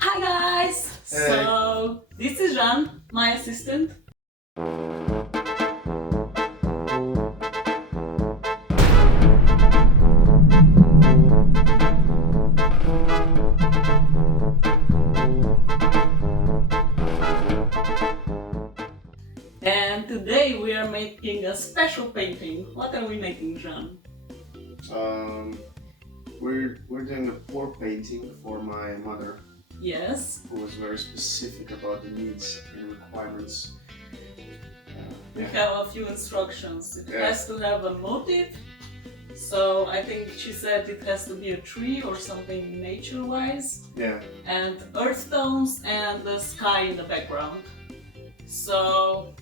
Hi guys! Hey. So, this is Jean, my assistant. And today we are making a special painting. What are we making, Jean? Um, we're doing a pour painting for my mother, Yes. who was very specific about the needs and requirements. We Yeah. have a few instructions. It Yeah. has to have a motive. So, I think she said it has to be a tree or something nature-wise. Yeah. And earth tones and the sky in the background. So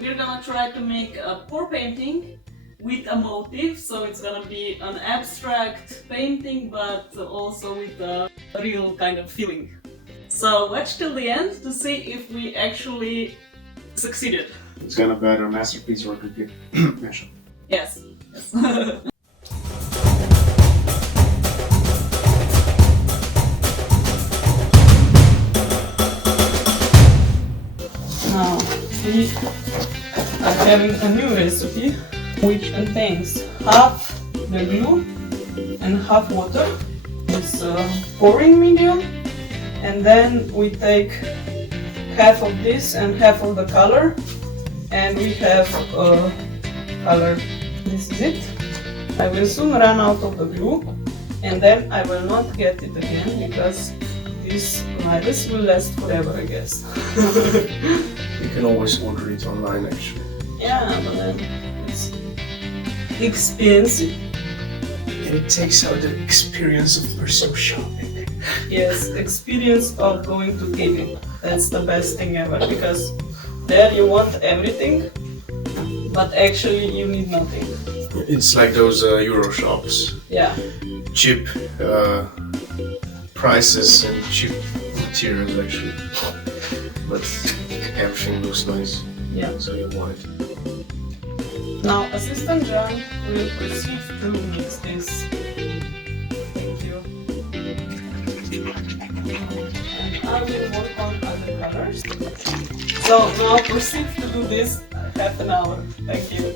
we're gonna try to make a pour painting with a motive, so it's gonna be an abstract painting but also with a real kind of feeling. So watch till the end to see if we actually succeeded. It's gonna be either a masterpiece or a complete mashup. Yes. Yes. Now we are having a new recipe which contains half the glue and half water. It's pouring medium, and then we take half of this and half of the color, and we have color. This is it. I will soon run out of the glue, and then I will not get it again because this will last forever, I guess. You can always order it online, actually. Yeah, but then it's expensive. And it takes out the experience of personal shopping. Yes, experience of going to gaming. That's the best thing ever because there you want everything, but actually you need nothing. It's like those Euro shops. Yeah, Cheap prices and cheap materials, actually. But everything looks nice, yeah. so you want it. Now, Assistant John will proceed to mix this. Thank you. And I will work on other colors. So now proceed to do this half an hour. Thank you.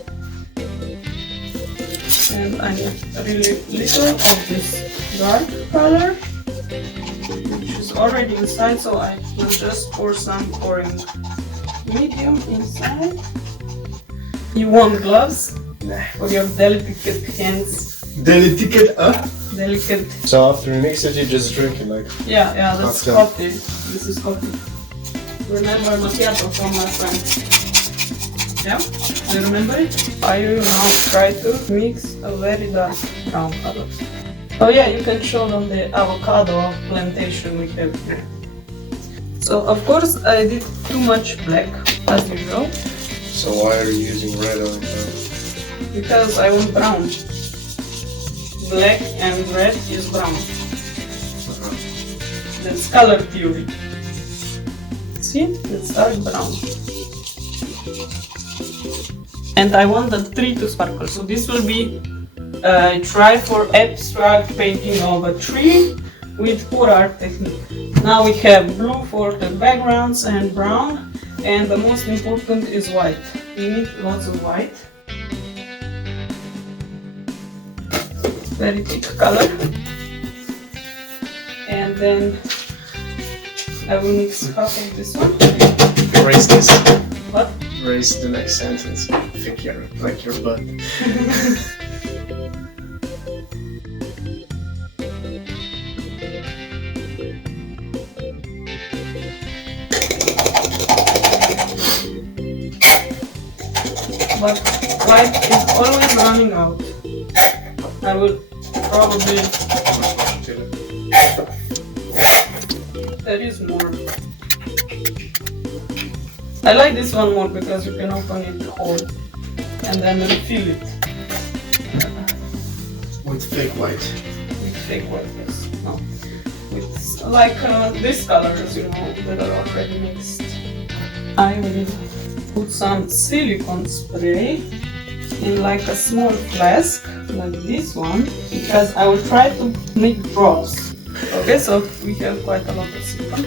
And I need really little of this dark color, which is already inside, so I will just pour some orange medium inside. You want gloves Nah. for your delicate hands. Delicate, Delicate. So after you mix it, you just drink it like. Yeah, that's Cocktail. coffee. This is coffee. Remember macchiato from last time? Yeah? Do you remember it? I will now try to mix a very dark brown color. Oh yeah, you can show them the avocado plantation we have here. So of course I did too much black, as usual, So why are you using red on it? because I want brown. Black and red is brown. That's color theory. See? It's dark brown. And I want the tree to sparkle. So this will be a try for abstract painting of a tree with pour art technique. Now we have blue for the backgrounds and brown. And the most important is white. We need lots of white. Very thick color. And then I will mix half of this one. Erase this. What? Erase the next sentence. Think you're like your butt. But white is always running out. I will probably... There is more. I like this one more because you can open it whole and then refill it With fake white. with fake white. Yes. No. With like these colors, you know, that are already mixed. I will put some silicone spray in like a small flask like this one because I will try to make drops. Okay, so we have quite a lot of silicone.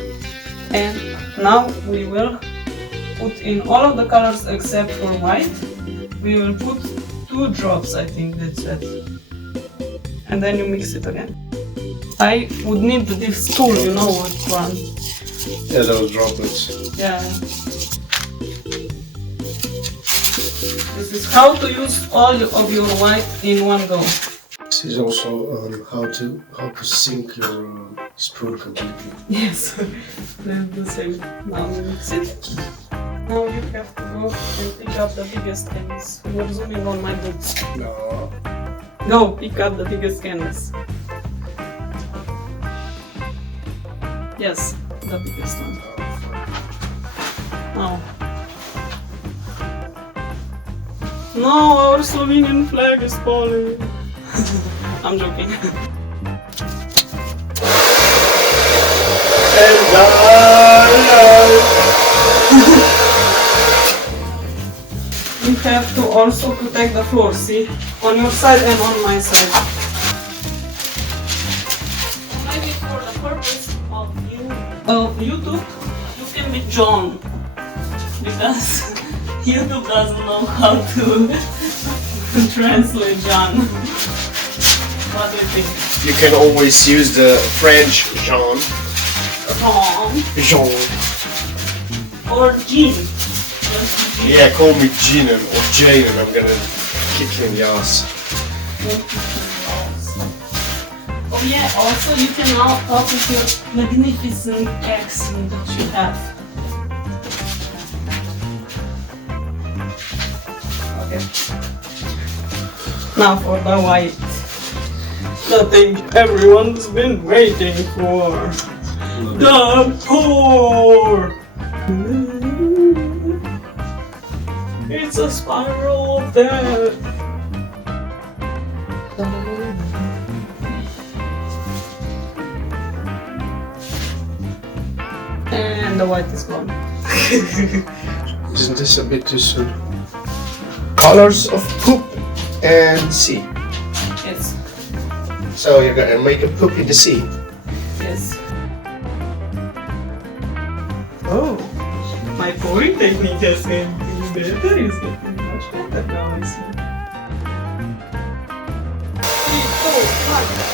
And now we will put in all of the colors except for white. We will put 2 drops, I think that's it. And then you mix it again. I would need this tool, you know what one. Yeah, those droplets. Yeah. This is how to use all of your white in one go. This is also how to sink your spoon completely. Yes, that's the same. Now we mix it. Now you have to go and pick up the biggest canvas. You are zooming on my boots. No. Go, pick up the biggest canvas. Yes, the biggest one. Now. No, our Slovenian flag is falling. I'm joking. You have to also protect the floor, see? On your side and on my side. Maybe for the purpose of YouTube, you can be John. Because YouTube doesn't know how to translate John. What do you think? You can always use the French Jean. John. Jean. Or Jean. Yeah, call me Jean or Jane and I'm gonna kick you in the ass. Oh yeah, also you can now talk with your magnificent accent that you have. Okay. Now for the white. The thing everyone's been waiting for. The pour! It's a spiral of death. And the white is gone. Isn't this a bit too soon? Colors of poop and sea. Yes. So you're gonna make a poop in the sea. Yes. Oh, my pouring technique has been better. It's getting much better now, I see. 3, 2, 1.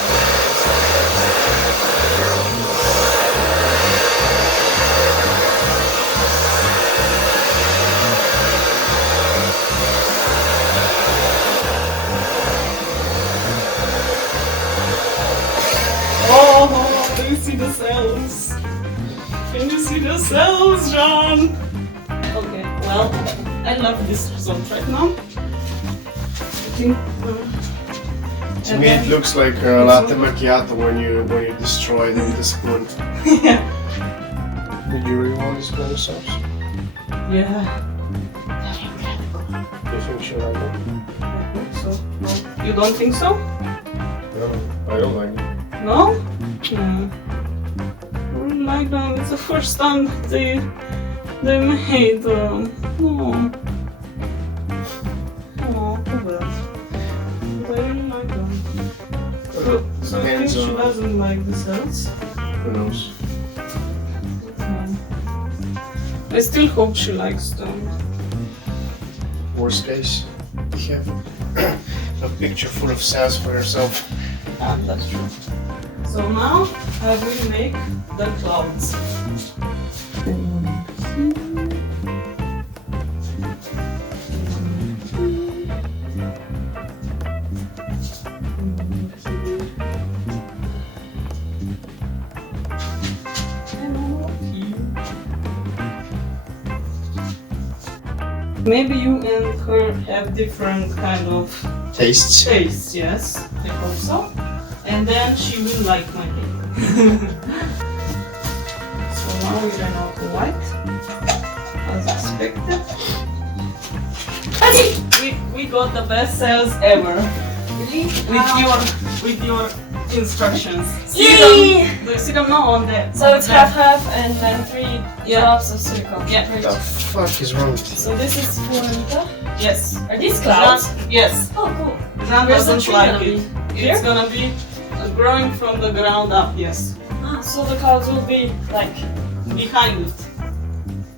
Oh, do you see the cells? Can you see the cells, John? Okay, well, I love this result right now. I think. To me, it looks like a latte macchiato when you destroy it with the spoon. Yeah. Did you really want this kind of sauce? Yeah. You think she like it? I think so. No. You don't think so? No, I don't like it. No? Yeah. I don't like them. It's the first time they made them. No. Oh, too bad. I don't like them. So I think she doesn't like the cells. Who knows? I still hope she likes them. Worst case, you have a picture full of cells for yourself. Ah, that's true. So now I will make the clouds. Maybe you and her have different kind of Tastes. tastes, yes, I hope so. And then she will like my cake. So now we ran out of white, as expected. We got the best cells ever. Really? With your instructions. See Yay! them? Do you see them now on there? So it's half and then 3 Yeah. drops of silicone. Yeah. Great. What the fuck is wrong with you? So this is for Anita. Yes. Are these clouds? Yes. Oh, cool. Jean Where's the doesn't tree like gonna it. be? It's gonna be growing from the ground up, yes. So the clouds will be like Behind it.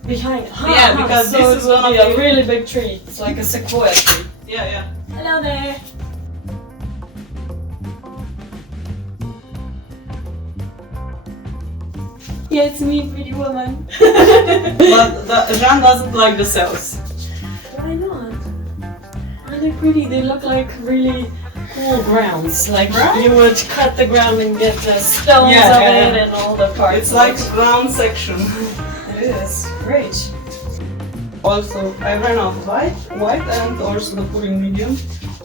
behind. Yeah, because so this it is will gonna be a be- really big tree. It's like a sequoia tree. Yeah, yeah. Hello there. Yeah, it's me, pretty woman. But Jean doesn't like the cells. Why not? Aren't they pretty? They look like really cool grounds. Like Right? you would cut the ground and get the stones Yeah, of yeah, it yeah. and all the parts. It's like round section. It is great. Also, I ran out of white and also the pudding medium,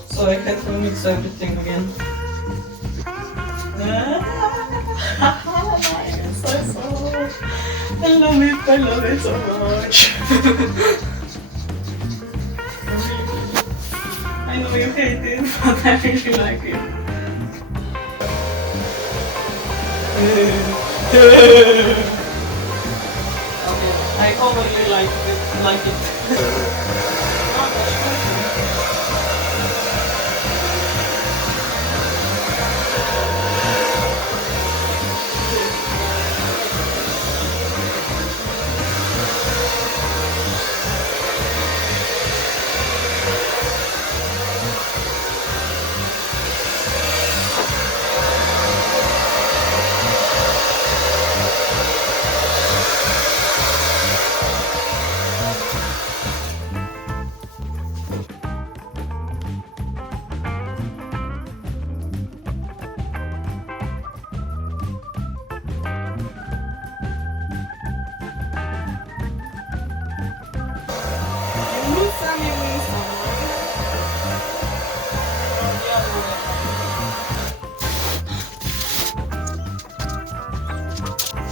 so I had to mix everything again. I love it so much. I know you hate it, but I really like it. Okay, I overly like it.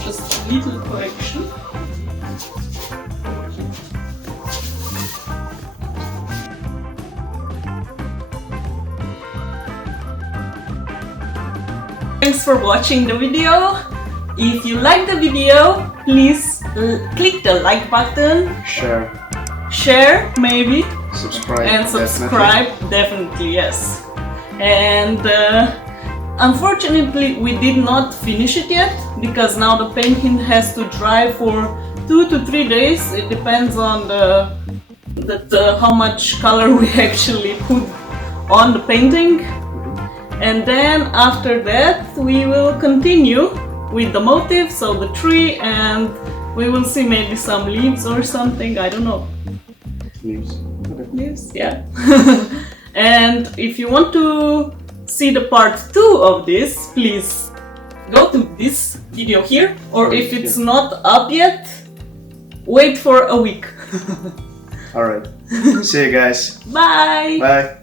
Just a little correction. Thanks for watching the video. If you like the video, please click the like button, share maybe, Subscribe. and subscribe, definitely, yes. And unfortunately we did not finish it yet because now the painting has to dry for 2 to 3 days. It depends on how much color we actually put on the painting. And then after that we will continue with the motif, so the tree, and we will see maybe some leaves or something, I don't know. Leaves, yeah. And if you want to see the part 2 of this, please go to this video here, or if it's not up yet, wait for a week. Alright. See you guys. Bye! Bye.